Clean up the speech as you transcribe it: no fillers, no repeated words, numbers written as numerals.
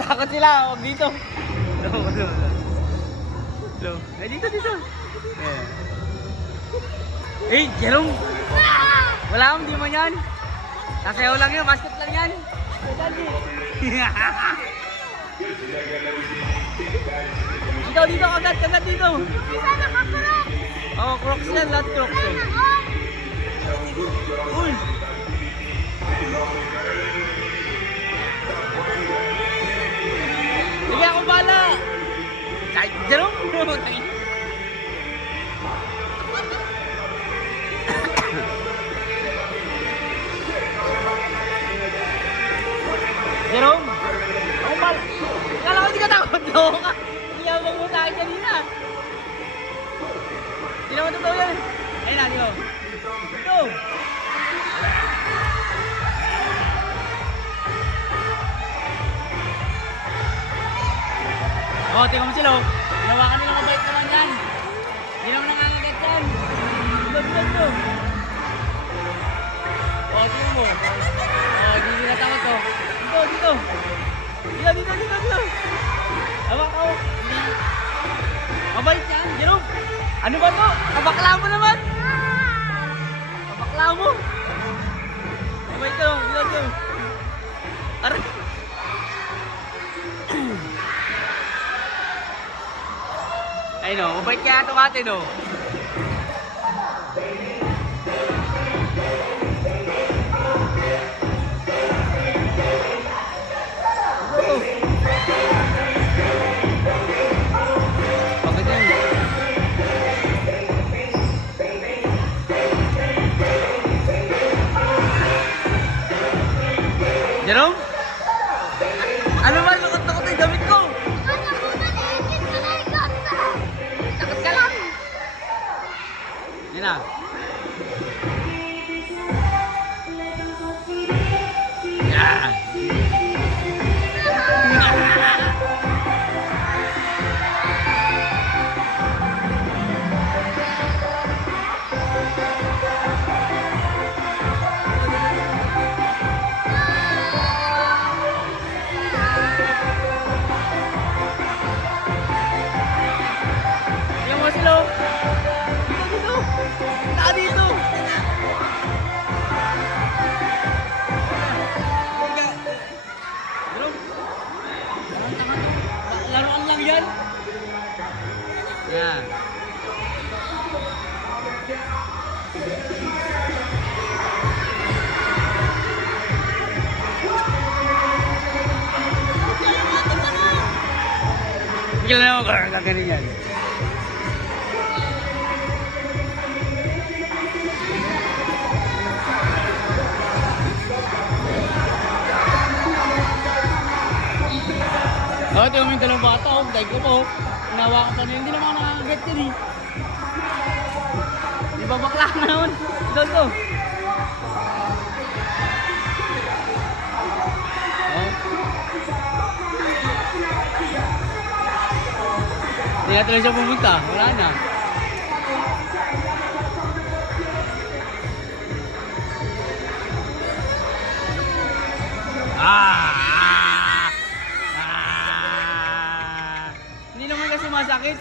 Takot sila, huwag dito. Hello. Ay, dito. Eh, Jerome! Wala akong di man yan. Kasayaw lang yun, basket lang yan. Dito, kagat dito. Oo, crocs yan, lahat crocs eh. Uy! Sige ako bala! Kahit Jerome! Jerome! Ako bala! Kala ko hindi ka takot, no? Iyabang mo sa akin kanina. Hindi naman totoo yan. Ayun na, dito. Dito! Oh, tingnan mo sila. Ginawa ka nilang mabait naman yan. Hindi naman nangangagat yan. Dito. Oh, tingnan mo. Oh, hindi natakot to. Dito. Dito. Hawak ako. Mabait yan. Jerome. Ano ba to? Kabakla mo naman. Kabakla mo. Mabait to. Dito. Aray. Ay no, mabait kaya itong ate no. Bakit yan? Jerome? Ano ba? Lukot-lukot yung damit ko! Yan na. Yan. Yung mo sila. Dito. Laruan lang yan. Yan. Bigla na ako kaganin yan. Oh, ito yung dalawang bata, oh. Dahil ko po, hinawa ko pa nila. Hindi naman ako nakakagat yan eh. Di ba bakla na naman? Ito. Oh. Hindi na tuloy siya pumunta. Wala na. Hindi naman kasi masakit.